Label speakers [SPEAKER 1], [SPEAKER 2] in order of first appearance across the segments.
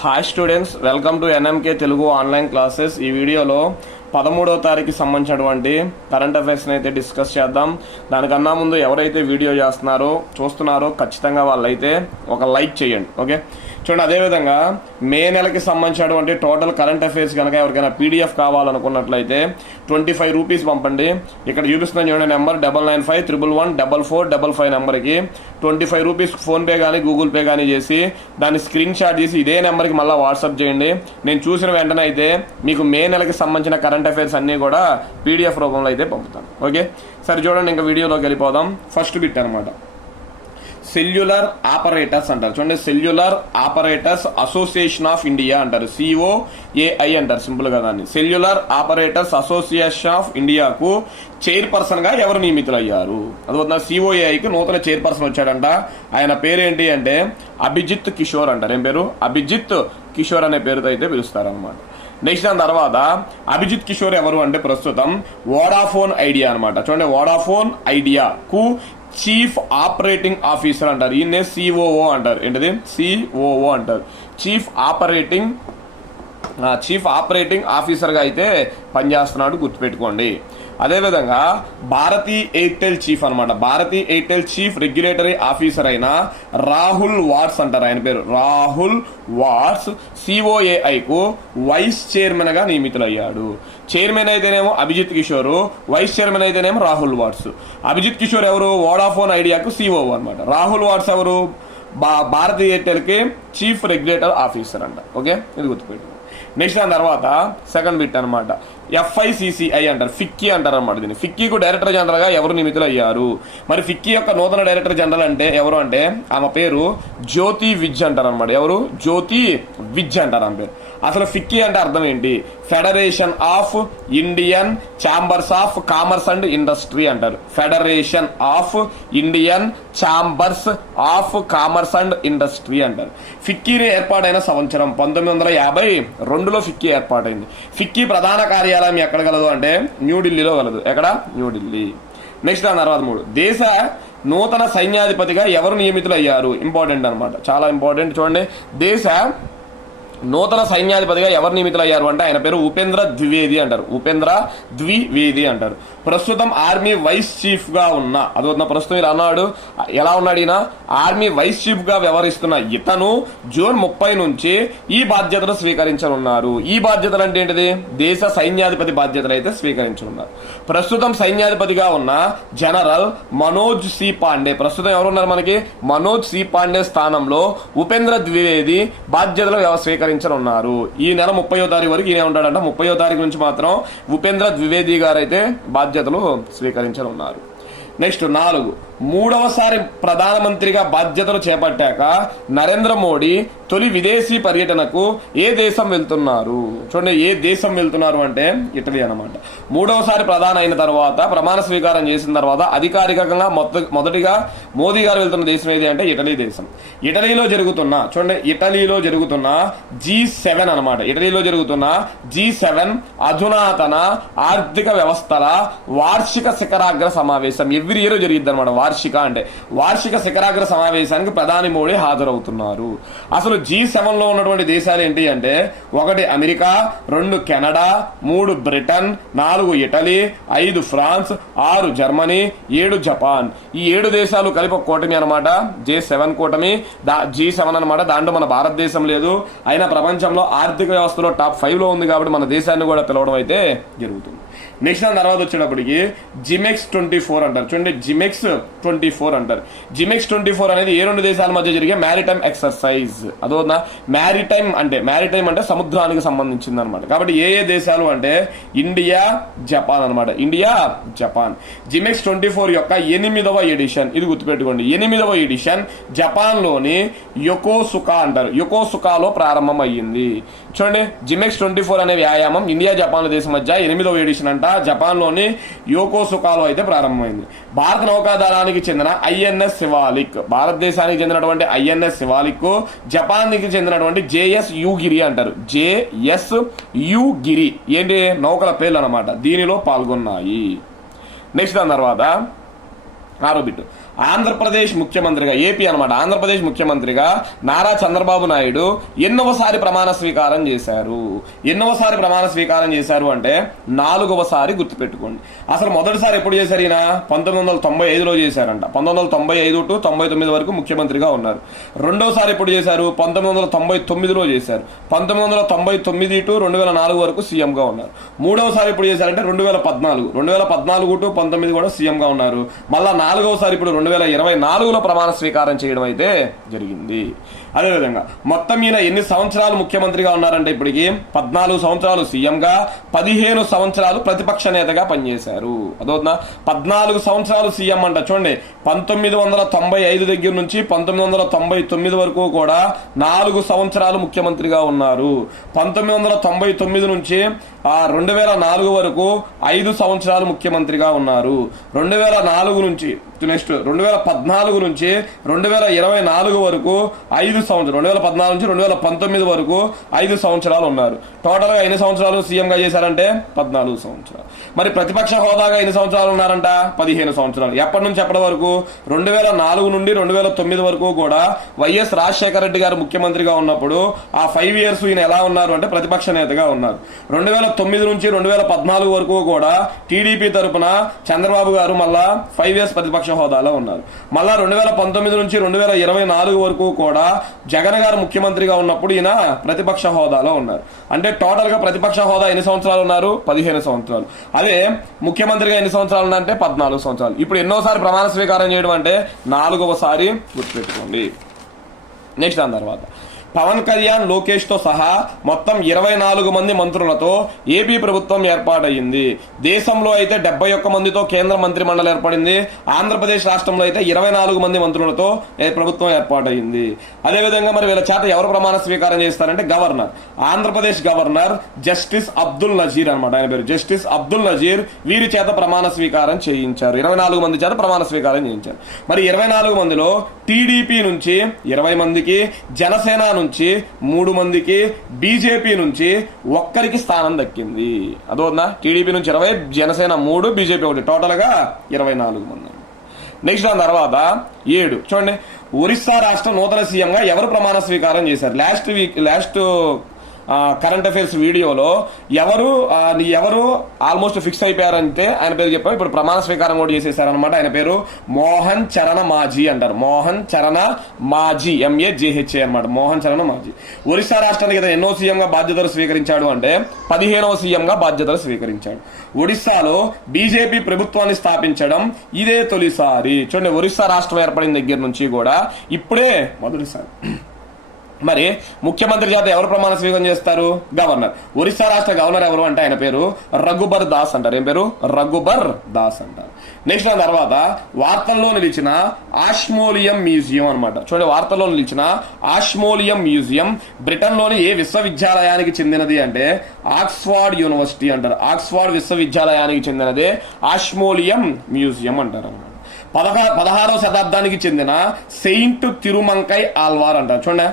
[SPEAKER 1] Hi students welcome to NMK Telugu online classes ఈ వీడియోలో పదమూడవ తారీఖు సంబంధించినటువంటి కరెంట్ అఫైర్స్ని అయితే డిస్కస్ చేద్దాం. దానికన్నా ముందు ఎవరైతే వీడియో చేస్తున్నారో చూస్తున్నారో ఖచ్చితంగా వాళ్ళైతే ఒక లైక్ చేయండి ఓకే చూడండి అదేవిధంగా మే నెలకి సంబంధించినటువంటి టోటల్ కరెంట్ అఫైర్స్ కనుక ఎవరికైనా పీడిఎఫ్ కావాలనుకున్నట్లయితే ట్వంటీ ఫైవ్ రూపీస్ పంపండి. ఇక్కడ చూపిస్తున్న చూడండి number double nine five triple one double four double five నెంబర్కి ట్వంటీ ఫైవ్ రూపీస్ ఫోన్పే కానీ గూగుల్ పే కానీ చేసి దాన్ని స్క్రీన్ షాట్ చేసి ఇదే నెంబర్కి మళ్ళీ వాట్సాప్ చేయండి. నేను చూసిన వెంటనే అయితే మీకు మే నెలకి సంబంధించిన కరెంట్ అఫైర్స్ అన్నీ కూడా పీడిఎఫ్ రూపంలో అయితే పంపుతాను. ఓకే? సరే చూడండి ఇంకా వీడియోలోకి వెళ్ళిపోదాం. ఫస్ట్ బిట్ అనమాట. సెల్యులర్ ఆపరేటర్స్ అంటారు. చూడండి cellular operators association of India అంటారు. సిఓఏఐ అంటారు సింపుల్గా దాన్ని. సెల్యులర్ ఆపరేటర్స్ అసోసియేషన్ ఆఫ్ ఇండియాకు చైర్పర్సన్గా ఎవరు నియమితులయ్యారు? అదొక సిఓఏఐకి నూతన చైర్పర్సన్ వచ్చాడంట. ఆయన పేరేంటి అంటే అభిజిత్ కిషోర్ అంటారు. ఏం పేరు? అభిజిత్ కిషోర్ అనే పేరుతో అయితే పిలుస్తారు అనమాట నెక్స్ట్ దాని తర్వాత అభిజిత్ కిషోర్ ఎవరు అంటే ప్రస్తుతం వోడాఫోన్ ఐడియా అనమాట చూడండి వోడాఫోన్ ఐడియాకు చీఫ్ ఆపరేటింగ్ ఆఫీసర్ అంటారు. ఈయన్నే సిఓఓ అంటారు. ఏంటిది? సిఓఓ అంటారు. చీఫ్ ఆపరేటింగ్ చీఫ్ ఆపరేటింగ్ ఆఫీసర్గా అయితే పనిచేస్తున్నాడు గుర్తుపెట్టుకోండి. అదేవిధంగా భారతీ ఎయిర్టెల్ చీఫ్ అనమాట Bharti Airtel chief regulatory officer అయిన రాహుల్ వాట్స్ అంటారు ఆయన పేరు. రాహుల్ వాట్స్ సిఓఏఐకు వైస్ చైర్మన్గా నియమితులయ్యాడు. చైర్మన్ అయితేనేమో అభిజిత్ కిషోర్ వైస్ చైర్మన్ అయితేనేమో రాహుల్ వాట్స్. అభిజిత్ కిషోర్ ఎవరు? వోడాఫోన్ ఐడియాకు సిఓ అనమాట రాహుల్ వాట్స్ ఎవరు? బా భారతీ ఎయిర్టెల్కి చీఫ్ రెగ్యులేటర్ ఆఫీసర్ అంట. ఓకే? ఇది గుర్తుపెట్టు నెక్స్ట్ దాని తర్వాత సెకండ్ బిట్ అనమాట ఎఫ్ఐసిసిఐ అంటారు ఫిక్కీ అంటారు. అనమాట దీన్ని. ఫిక్కీకు డైరెక్టర్ జనరల్గా ఎవరు నియమితులు అయ్యారు? మరి ఫిక్కీ యొక్క నూతన డైరెక్టర్ జనరల్ అంటే ఎవరు అంటే ఆమె పేరు జ్యోతి విజ్ అంటారు అనమాట ఎవరు? జ్యోతి విజ్ అంటారు ఆమె పేరు. అసలు ఫిక్కీ అంటే అర్థం ఏంటి? Federation of Indian chambers of commerce and industry అంటారు. Federation of Indian chambers of commerce and industry అంటారు. ఫిక్కీని ఏర్పాటైన సంవత్సరం పంతొమ్మిది వందల యాభై రెండులో ఫిక్కీ ఏర్పాటైంది. ఫిక్కీ ప్రధాన కార్యాలయం ఎక్కడ కలదు అంటే న్యూఢిల్లీలో కలదు ఎక్కడ? న్యూఢిల్లీ నెక్స్ట్ దాని తర్వాత మూడు. దేశ నూతన సైన్యాధిపతిగా ఎవరు నియమితులు అయ్యారు ఇంపార్టెంట్ అనమాట చాలా ఇంపార్టెంట్ చూడండి. దేశ నూతన సైన్యాధిపతిగా ఎవరు నియమితులయ్యారు అంటే ఆయన పేరు ఉపేంద్ర ద్వివేది అంటారు. ఉపేంద్ర ద్వివేది అంటారు. ప్రస్తుతం ఆర్మీ వైస్ చీఫ్గా ఉన్న అదొన్న ప్రస్తుతం ఇలా అన్నాడు ఎలా ఉన్నాడు ఈయన? ఆర్మీ వైస్ చీఫ్గా వ్యవహరిస్తున్న ఇతను జూన్ ముప్పై నుంచి ఈ బాధ్యతలు స్వీకరించనున్నారు. ఈ బాధ్యతలు అంటే ఏంటిది? దేశ సైన్యాధిపతి బాధ్యతలు అయితే స్వీకరించనున్నారు. ప్రస్తుతం సైన్యాధిపతిగా ఉన్న జనరల్ మనోజ్ సి పాండే ప్రస్తుతం ఎవరున్నారు మనకి? మనోజ్ సి పాండే స్థానంలో ఉపేంద్ర ద్వివేది బాధ్యతలు వ్యవ- స్వీకరించనున్నారు ఈ నెల ముప్పయో తారీఖు వరకు ఈయన ఉంటాడంట. ముప్పయో తారీఖు నుంచి మాత్రం ఉపేంద్ర ద్వివేది గారు అయితే బాధ్యతలు స్వీకరించనున్నారు. నెక్స్ట్ నాలుగు. మూడవసారి ప్రధానమంత్రిగా బాధ్యతలు చేపట్టాక నరేంద్ర మోడీ తొలి విదేశీ పర్యటనకు ఏ దేశం వెళ్తున్నారు? చూడండి ఏ దేశం వెళ్తున్నారు అంటే ఇటలీ అనమాట మూడవసారి ప్రధాన అయిన తర్వాత ప్రమాణ స్వీకారం చేసిన తర్వాత అధికారికంగా మొత్త మొదటిగా మోదీ గారు వెళ్తున్న దేశం ఏది అంటే ఇటలీ దేశం. ఇటలీలో జరుగుతున్న చూడండి ఇటలీలో జరుగుతున్న జీ సెవెన్ అనమాట ఇటలీలో జరుగుతున్న జీ సెవెన్ అధునాతన ఆర్థిక వ్యవస్థల వార్షిక శిఖరాగ్ర సమావేశం. ఎవ్రీ ఇయర్ జరిగిద్ది అనమాట వార్షిక అంటే వార్షిక శిఖరాగ్ర సమావేశానికి ప్రధాని మోడీ హాజరవుతున్నారు. అసలు జీ సెవెన్లో ఉన్నటువంటి దేశాలు ఏంటి అంటే ఒకటి అమెరికా రెండు కెనడా మూడు బ్రిటన్ నాలుగు ఇటలీ ఐదు ఫ్రాన్స్ ఆరు జర్మనీ ఏడు జపాన్. ఈ ఏడు దేశాలు కలిపి ఒక కూటమి అనమాట జే సెవెన్ కూటమి దా జీ సెవెన్ అనమాట దాంట్లో మన భారతదేశం లేదు. అయినా ప్రపంచంలో ఆర్థిక వ్యవస్థలో టాప్ ఫైవ్లో ఉంది కాబట్టి మన దేశాన్ని కూడా పిలవడం అయితే జరుగుతుంది. నెక్స్ట్ దాని తర్వాత వచ్చేటప్పటికి జిమెక్స్ ట్వంటీ ఫోర్ అంటారు. చూడండి జిమెక్స్ ట్వంటీ ఫోర్ అంటారు. జిమెక్స్ ట్వంటీ ఫోర్ అనేది ఏ రెండు దేశాల మధ్య జరిగే మ్యారిటైమ్ ఎక్సర్సైజ్ అదోనా మ్యారిటైమ్ అంటే మ్యారిటైమ్ అంటే సముద్రానికి సంబంధించింది అనమాట కాబట్టి ఏ ఏ దేశాలు అంటే ఇండియా జపాన్ అనమాట India Japan. JIMEX twenty four యొక్క ఎనిమిదవ ఎడిషన్. ఇది గుర్తుపెట్టుకోండి. ఎనిమిదవ ఎడిషన్ జపాన్లోని యొకోసుకా అంటారు. యొకోసుకాలో ప్రారంభం అయ్యింది చూడండి జిమెక్స్ ట్వంటీ ఫోర్ అనే వ్యాయామం ఇండియా జపాన్ దేశం మధ్య ఎనిమిదవ ఎడిషన్ అంట. జపాన్లోని యోకో సుకాలో అయితే ప్రారంభమైంది. భారత నౌకాదళానికి చెందిన ఐఎన్ఎస్ శివాలిక్ భారతదేశానికి చెందినటువంటి ఐఎన్ఎస్ శివాలిక్ జపాన్కి చెందినటువంటి జేఎస్ యుగిరి అంటారు. జేఎస్ యుగిరి ఏంటి? నౌకల పేర్లు అనమాట దీనిలో పాల్గొన్నాయి. నెక్స్ట్ దాని తర్వాత ఆరో బిట్ ఆంధ్రప్రదేశ్ ముఖ్యమంత్రిగా ఏపీ అనమాట ఆంధ్రప్రదేశ్ ముఖ్యమంత్రిగా నారా చంద్రబాబు నాయుడు ఎన్నవసారి ప్రమాణ స్వీకారం చేశారు. ఎన్నవసారి ప్రమాణ స్వీకారం చేశారు అంటే నాలుగవసారి గుర్తుపెట్టుకోండి. అసలు మొదటిసారి ఎప్పుడు చేశారు ఈయన? పంతొమ్మిది వందల తొంభై ఐదులో చేశారంట. పంతొమ్మిది వందల తొంభై ఐదు టు తొంభై తొమ్మిది వరకు ముఖ్యమంత్రిగా ఉన్నారు. రెండోసారి ఎప్పుడు చేశారు? పంతొమ్మిది వందల తొంభై తొమ్మిదిలో చేశారు. పంతొమ్మిది వందల తొంభై తొమ్మిది టు రెండు వేల నాలుగు వరకు సీఎంగా ఉన్నారు. మూడవసారి ఎప్పుడు చేశారంటే రెండు వేల పద్నాలుగు. రెండు వేల పద్నాలుగు టు పంతొమ్మిది కూడా సీఎంగా ఉన్నారు. మళ్ళా నాలుగవసారి ఇప్పుడు రెండు వేల ఇరవై నాలుగులో ప్రమాణ స్వీకారం చేయడం అయితే జరిగింది. అదేవిధంగా మొత్తం ఈయన ఎన్ని సంవత్సరాలు ముఖ్యమంత్రిగా ఉన్నారంటే ఇప్పటికి పద్నాలుగు సంవత్సరాలు సీఎంగా పదిహేను సంవత్సరాలు ప్రతిపక్ష నేతగా పనిచేశారు. అదవుతుందా పద్నాలుగు సంవత్సరాలు సీఎం అంట. చూడండి పంతొమ్మిది వందల తొంభై ఐదు దగ్గర నుంచి పంతొమ్మిది వందల తొంభై తొమ్మిది వరకు కూడా నాలుగు సంవత్సరాలు ముఖ్యమంత్రిగా ఉన్నారు. పంతొమ్మిది వందల తొంభై తొమ్మిది నుంచి ఆ రెండు వేల నాలుగు వరకు ఐదు సంవత్సరాలు ముఖ్యమంత్రిగా ఉన్నారు. రెండు వేల నాలుగు నుంచి నెక్స్ట్ రెండు వేల పద్నాలుగు నుంచి రెండు వేల ఇరవై నాలుగు వరకు ఐదు సంవత్సరం. రెండు వేల పద్నాలుగు నుంచి రెండు వేల పంతొమ్మిది వరకు ఐదు సంవత్సరాలు ఉన్నారు. టోటల్గా ఎన్ని సంవత్సరాలు సీఎంగా చేశారంటే పద్నాలుగు సంవత్సరాలు. మరి ప్రతిపక్ష హోదాగా ఎన్ని సంవత్సరాలు ఉన్నారంట? పదిహేను సంవత్సరాలు. ఎప్పటి నుంచి ఎప్పటి వరకు? రెండు వేల నాలుగు నుండి రెండు వేల తొమ్మిది వరకు కూడా వైఎస్ రాజశేఖర రెడ్డి గారు ముఖ్యమంత్రిగా ఉన్నప్పుడు ఆ ఫైవ్ ఇయర్స్ ఈయన ఎలా ఉన్నారు అంటే ప్రతిపక్ష నేతగా ఉన్నారు. రెండు వేల తొమ్మిది నుంచి రెండు వేల పద్నాలుగు వరకు కూడా టీడీపీ తరపున చంద్రబాబు గారు మళ్ళా ఫైవ్ ఇయర్స్ ప్రతిపక్ష హోదాలో ఉన్నారు. మళ్ళా రెండు వేల పంతొమ్మిది నుంచి రెండు వేల ఇరవై నాలుగు వరకు కూడా జగన్ గారు ముఖ్యమంత్రిగా ఉన్నప్పుడు ఈయన ప్రతిపక్ష హోదాలో ఉన్నారు. అంటే టోటల్గా ప్రతిపక్ష హోదా ఎన్ని సంవత్సరాలు ఉన్నారు? పదిహేను సంవత్సరాలు. అదే ముఖ్యమంత్రిగా ఎన్ని సంవత్సరాలు ఉన్నారంటే పద్నాలుగు సంవత్సరాలు. ఇప్పుడు ఎన్నోసారి ప్రమాణ స్వీకారం చేయడం అంటే నాలుగవసారి గుర్తుపెట్టుకోండి. నెక్స్ట్ దాని తర్వాత. పవన్ కళ్యాణ్ లోకేష్తో సహా మొత్తం ఇరవై నాలుగు మంది మంత్రులతో ఏపీ ప్రభుత్వం ఏర్పాటయ్యింది. దేశంలో అయితే డెబ్బై ఒక్క మందితో కేంద్ర మంత్రి మండలి ఏర్పడింది. ఆంధ్రప్రదేశ్ రాష్ట్రంలో అయితే ఇరవై నాలుగు మంది మంత్రులతో ప్రభుత్వం ఏర్పాటయ్యింది. అదేవిధంగా మరి వీళ్ళ చేత ఎవరు ప్రమాణ స్వీకారం చేస్తారంటే governor. Andhra Pradesh governor justice Abdul Nazeer అనమాట ఆయన పేరు జస్టిస్ అబ్దుల్ నజీర్ వీరి చేత ప్రమాణ స్వీకారం చేయించారు. ఇరవై నాలుగు మంది చేత ప్రమాణ స్వీకారం చేయించారు. మరి ఇరవై నాలుగు మందిలో టీడీపీ నుంచి ఇరవై మందికి జనసేన నుంచి మూడు మందికి బీజేపీ నుంచి ఒక్కరికి స్థానం దక్కింది. అదోనా టీడీపీ నుంచి ఇరవై జనసేన మూడు బీజేపీ ఒకటి. టోటల్గా ఇరవై నాలుగు మంది. నెక్స్ట్ దాని తర్వాత ఏడు. చూడండి. ఒరిస్సా రాష్ట్ర నూతన సీఎంగా ఎవరు ప్రమాణ స్వీకారం చేశారు? Last week last current affairs వీడియోలో ఎవరు నీ ఎవరు ఆల్మోస్ట్ ఫిక్స్ అయిపోయారంటే ఆయన పేరు చెప్పారు. ఇప్పుడు ప్రమాణ స్వీకారం కూడా చేసేసారనమాట ఆయన పేరు మోహన్ చరణ మాజీ అంటారు. మోహన్ చరణ మాజీ ఎంఏ జేహెచ్ఏ అనమాట మోహన్ చరణ మాజీ. ఒరిస్సా రాష్ట్రానికి ఇతను ఎన్నో సీఎంగా బాధ్యతలు స్వీకరించాడు అంటే పదిహేనవ సీఎంగా బాధ్యతలు స్వీకరించాడు. ఒడిస్సాలో బీజేపీ ప్రభుత్వాన్ని స్థాపించడం ఇదే తొలిసారి. చూడండి ఒరిస్సా రాష్ట్రం ఏర్పడిన దగ్గర నుంచి కూడా ఇప్పుడే మొదటిసారి. మరి ముఖ్యమంత్రి చేత ఎవరు ప్రమాణ స్వీకారం చేస్తారు? గవర్నర్. ఒరిస్సా రాష్ట్ర గవర్నర్ ఎవరు అంటే ఆయన పేరు రఘుబర్ దాస్ అంటారు. ఏం పేరు? రఘుబర్ దాస్ అంటారు. నెక్స్ట్ దాని తర్వాత వార్తల్లో నిలిచిన ఆష్మోలియం మ్యూజియం అనమాట చూడండి వార్తల్లో నిలిచిన ఆష్మోలియం మ్యూజియం బ్రిటన్లోని ఏ విశ్వవిద్యాలయానికి చెందినది అంటే ఆక్స్ఫర్డ్ యూనివర్సిటీ అంటారు. ఆక్స్ఫర్డ్ విశ్వవిద్యాలయానికి చెందినదే ఆష్మోలియం మ్యూజియం అంటారు అనమాట పదహా పదహారవ శతాబ్దానికి చెందిన సెయింట్ తిరుమంకై ఆల్వార్ అంటారు. చూడండి.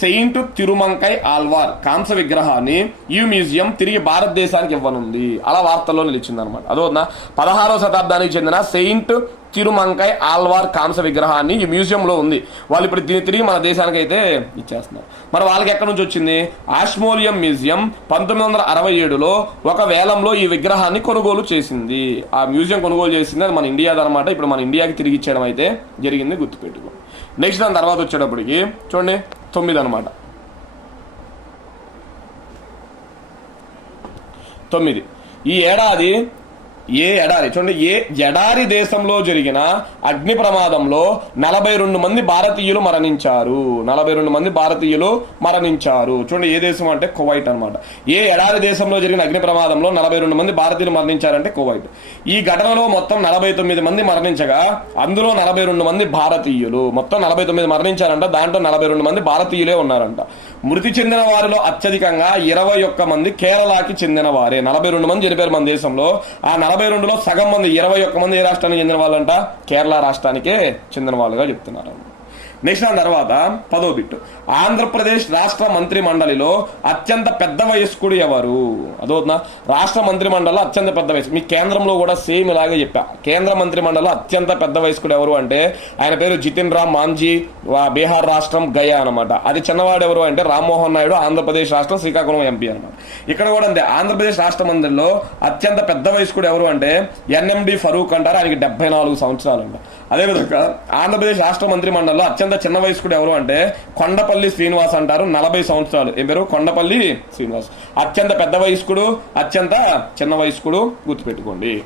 [SPEAKER 1] సెయింట్ తిరుమంకై ఆల్వార్ కాంస విగ్రహాన్ని ఈ మ్యూజియం తిరిగి భారతదేశానికి ఇవ్వనుంది. అలా వార్తల్లో నిలిచింది అనమాట అదోనా పదహారవ శతాబ్దానికి చెందిన సెయింట్ తిరుమంకై ఆల్వార్ కాంస విగ్రహాన్ని ఈ మ్యూజియంలో ఉంది. వాళ్ళు ఇప్పుడు దీన్ని తిరిగి మన దేశానికి అయితే ఇచ్చేస్తున్నారు. మరి వాళ్ళకి ఎక్కడి నుంచి వచ్చింది? ఆష్మోలియం మ్యూజియం పంతొమ్మిది వందల అరవై ఏడులో ఒక వేలంలో ఈ విగ్రహాన్ని కొనుగోలు చేసింది. ఆ మ్యూజియం కొనుగోలు చేసింది అది మన ఇండియాది అనమాట ఇప్పుడు మన ఇండియాకి తిరిగి ఇచ్చేయడం అయితే జరిగింది గుర్తుపెట్టుకో. నెక్స్ట్ దాని తర్వాత వచ్చేటప్పటికి చూడండి. తొమ్మిది అనమాట తొమ్మిది. ఈ ఏడాది ఏ ఎడారి చూడండి ఏ ఎడారి దేశంలో జరిగిన అగ్ని ప్రమాదంలో నలభై రెండు మంది భారతీయులు మరణించారు. నలభై రెండు మంది భారతీయులు మరణించారు. చూడండి ఏ దేశం అంటే కువైట్ అనమాట ఏ ఎడారి దేశంలో జరిగిన అగ్ని ప్రమాదంలో నలభై రెండు మంది భారతీయులు మరణించారంటే కువైట్. ఈ ఘటనలో మొత్తం నలభై తొమ్మిది మంది మరణించగా అందులో నలభై రెండు మంది భారతీయులు. మొత్తం నలభై తొమ్మిది మరణించారంట దాంట్లో నలభై రెండు మంది భారతీయులే ఉన్నారంట. మృతి చెందిన వారిలో అత్యధికంగా ఇరవై ఒక్క మంది కేరళకి చెందిన వారే. నలభై రెండు మంది చనిపోయారు మన దేశంలో. ఆ నలభై రెండులో సగం మంది ఇరవై ఒక్క మంది ఏ రాష్ట్రానికి చెందిన వాళ్ళంట? కేరళ రాష్ట్రానికే చెందిన వాళ్ళుగా చెప్తున్నారు. నెక్స్ట్ తర్వాత పదో బిట్టు. ఆంధ్రప్రదేశ్ రాష్ట్ర మంత్రి మండలిలో అత్యంత పెద్ద వయస్కుడు ఎవరు? అదవుతుందా రాష్ట్ర మంత్రి మండలిలో అత్యంత పెద్ద వయసు మీ కేంద్రంలో కూడా సేమ్ ఇలాగే చెప్పా. కేంద్ర మంత్రి మండలిలో అత్యంత పెద్ద వయస్కుడు ఎవరు అంటే ఆయన పేరు జితిన్ రామ్ మాంజీ బీహార్ రాష్ట్రం గయా అనమాట అది చిన్నవాడు ఎవరు అంటే రామ్మోహన్ నాయుడు ఆంధ్రప్రదేశ్ రాష్ట్రం శ్రీకాకుళం ఎంపీ అనమాట ఇక్కడ కూడా అంతే. ఆంధ్రప్రదేశ్ రాష్ట్ర మంత్రిలో అత్యంత పెద్ద వయస్కుడు ఎవరు అంటే ఎన్ఎండి ఫరూక్ అంటారు. ఆయనకి డెబ్బై నాలుగు సంవత్సరాలు అంట. అదేవిధంగా ఆంధ్రప్రదేశ్ రాష్ట్ర మంత్రి మండలిలో అత్యంత చిన్న వయస్కుడు ఎవరు అంటే కొండపల్లి శ్రీనివాస్ అంటారు నలభై సంవత్సరాలు. ఏం పేరు? కొండపల్లి శ్రీనివాస్. అత్యంత పెద్ద వయస్కుడు అత్యంత చిన్న వయస్కుడు గుర్తుపెట్టుకోండి.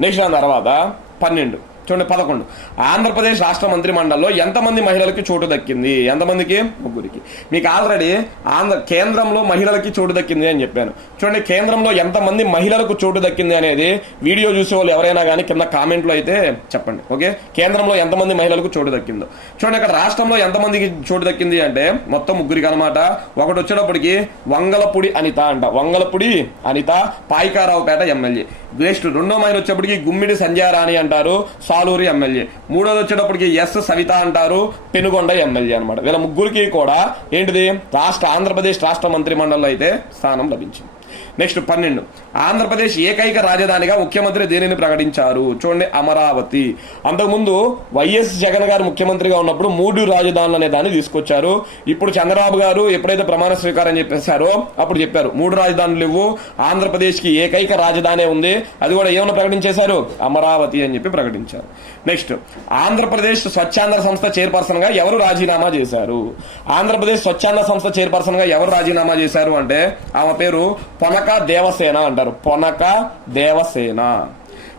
[SPEAKER 1] నెక్స్ట్ దాని తర్వాత పన్నెండు. చూడండి పదకొండు. ఆంధ్రప్రదేశ్ రాష్ట్ర మంత్రి మండలిలో ఎంతమంది మహిళలకి చోటు దక్కింది? ఎంతమందికి? ముగ్గురికి. మీకు ఆల్రెడీ ఆంధ్ర కేంద్రంలో మహిళలకి చోటు దక్కింది అని చెప్పాను. చూడండి కేంద్రంలో ఎంతమంది మహిళలకు చోటు దక్కింది అనేది వీడియో చూసే వాళ్ళు ఎవరైనా కానీ కింద కామెంట్లో అయితే చెప్పండి ఓకే? కేంద్రంలో ఎంతమంది మహిళలకు చోటు దక్కిందో. చూడండి ఇక్కడ రాష్ట్రంలో ఎంతమందికి చోటు దక్కింది అంటే మొత్తం ముగ్గురికి అనమాట. ఒకటి వచ్చేటప్పటికి వంగలపూడి అనిత అంట. వంగలపూడి అనిత పాయికారావుపేట ఎమ్మెల్యే. నెక్స్ట్ రెండో మహిళ వచ్చేప్పటికి గుమ్మిడి సంజయారాణి అంటారు. సాలూరు ఎమ్మెల్యే. మూడోది వచ్చేటప్పటికి ఎస్ సవిత అంటారు పెనుగొండ ఎమ్మెల్యే అనమాట వీళ్ళ ముగ్గురికి కూడా ఏంటిది? రాష్ట్ర ఆంధ్రప్రదేశ్ రాష్ట్ర మంత్రి మండలిలో అయితే స్థానం లభించింది. నెక్స్ట్ పన్నెండు. ఆంధ్రప్రదేశ్ ఏకైక రాజధానిగా ముఖ్యమంత్రి దేనిని ప్రకటించారు? చూడండి అమరావతి. అంతకుముందు వైఎస్ జగన్ గారు ముఖ్యమంత్రిగా ఉన్నప్పుడు మూడు రాజధానులు అనే దాన్ని తీసుకొచ్చారు. ఇప్పుడు చంద్రబాబు గారు ఎప్పుడైతే ప్రమాణ స్వీకారం చెప్పేశారో అప్పుడు చెప్పారు. మూడు రాజధానులు ఇవ్వు ఆంధ్రప్రదేశ్కి ఏకైక రాజధాని ఉంది. అది కూడా ఏమైనా ప్రకటించేశారు? అమరావతి అని చెప్పి ప్రకటించారు. నెక్స్ట్ ఆంధ్రప్రదేశ్ స్వచ్ఛాంధ్ర సంస్థ చైర్పర్సన్గా ఎవరు రాజీనామా చేశారు? ఆంధ్రప్రదేశ్ స్వచ్ఛాంధ్ర సంస్థ చైర్పర్సన్గా ఎవరు రాజీనామా చేశారు అంటే ఆమె పేరు పొనక దేవసేన అంటారు. పొనక దేవసేన.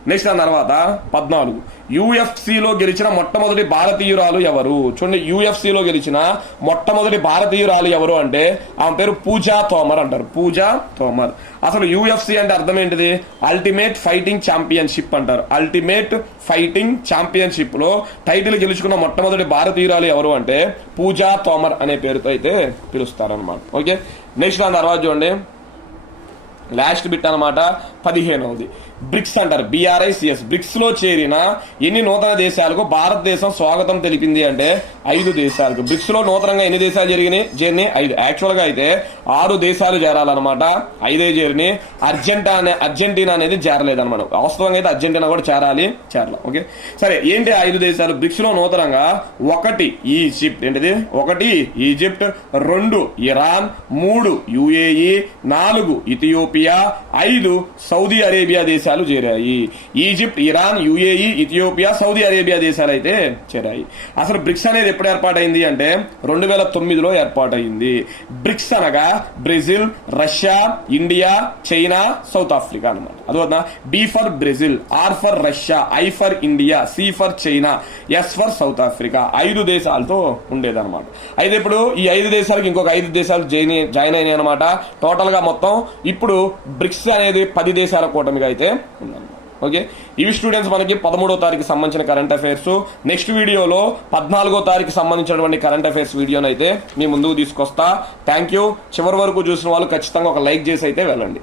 [SPEAKER 1] నెక్స్ట్ దాని తర్వాత పద్నాలుగు. యుఎఫ్సిలో గెలిచిన మొట్టమొదటి భారతీయురాలు ఎవరు? చూడండి యుఎఫ్సిలో గెలిచిన మొట్టమొదటి భారతీయురాలు ఎవరు అంటే ఆమె పేరు పూజా తోమర్ అంటారు. పూజా తోమర్. అసలు యుఎఫ్సి అంటే అర్థం ఏంటిది? అల్టిమేట్ ఫైటింగ్ ఛాంపియన్షిప్ అంటారు. అల్టిమేట్ ఫైటింగ్ ఛాంపియన్షిప్లో టైటిల్ గెలుచుకున్న మొట్టమొదటి భారతీయురాలు ఎవరు అంటే పూజా తోమర్ అనే పేరుతో అయితే పిలుస్తారనమాట ఓకే? నెక్స్ట్ దాని తర్వాత చూడండి. లాస్ట్ బిట్ అనమాట పదిహేనవది బ్రిక్స్ అంటారు. బీఆర్ఐసిఎస్ బ్రిక్స్లో చేరిన ఎన్ని నూతన దేశాలకు భారతదేశం స్వాగతం తెలిపింది అంటే ఐదు దేశాలకు. బ్రిక్స్లో నూతనంగా ఎన్ని దేశాలు జరిగినాయి? చేరినాయి ఐదు. యాక్చువల్గా అయితే ఆరు దేశాలు చేరాలన్నమాట. ఐదే చేరినాయి. అర్జెంటా అనే అర్జెంటీనా అనేది చేరలేదన్నమాట. వాస్తవంగా అయితే అర్జెంటీనా కూడా చేరాలి. చేరాలి. ఓకే? సరే ఏంటి ఐదు దేశాలు? బ్రిక్స్లో నూతనంగా ఒకటి ఈజిప్ట్. ఏంటిది? ఒకటి ఈజిప్ట్ రెండు ఇరాన్ మూడు యుఏఈ నాలుగు ఇథియోపియా ఐదు సౌదీ అరేబియా దేశాలు చేరాయి. Egypt Iran UAE Ethiopia Saudi Arabia దేశాలు అయితే చేరాయి. అసలు బ్రిక్స్ అనేది ఎప్పుడు ఏర్పాటైంది అంటే రెండు వేల తొమ్మిదిలో ఏర్పాటైంది. బ్రిక్స్ అనగా Brazil Russia India China South Africa అనమాట అదొద్దా B for Brazil R for Russia I for India C for China S for South Africa ఐదు దేశాలతో ఉండేదన్నమాట. అయితే ఇప్పుడు ఈ ఐదు దేశాలకు ఇంకొక ఐదు దేశాలు జాయిన్ జాయిన్ అయినాయి అనమాట టోటల్గా మొత్తం ఇప్పుడు బ్రిక్స్ అనేది పది దేశాల కూటమిగా అయితే ఉందన్నమాట. ఓకే? ఇవి స్టూడెంట్స్ మనకి పదమూడో తారీఖు సంబంధించిన కరెంట్ అఫైర్స్. నెక్స్ట్ వీడియోలో పద్నాలుగో తారీఖు సంబంధించినటువంటి కరెంట్ అఫైర్స్ వీడియోనైతే మీ ముందుకు తీసుకొస్తా. థ్యాంక్ యూ చివరి వరకు చూసిన వాళ్ళు ఖచ్చితంగా ఒక లైక్ చేసి అయితే వెళ్ళండి.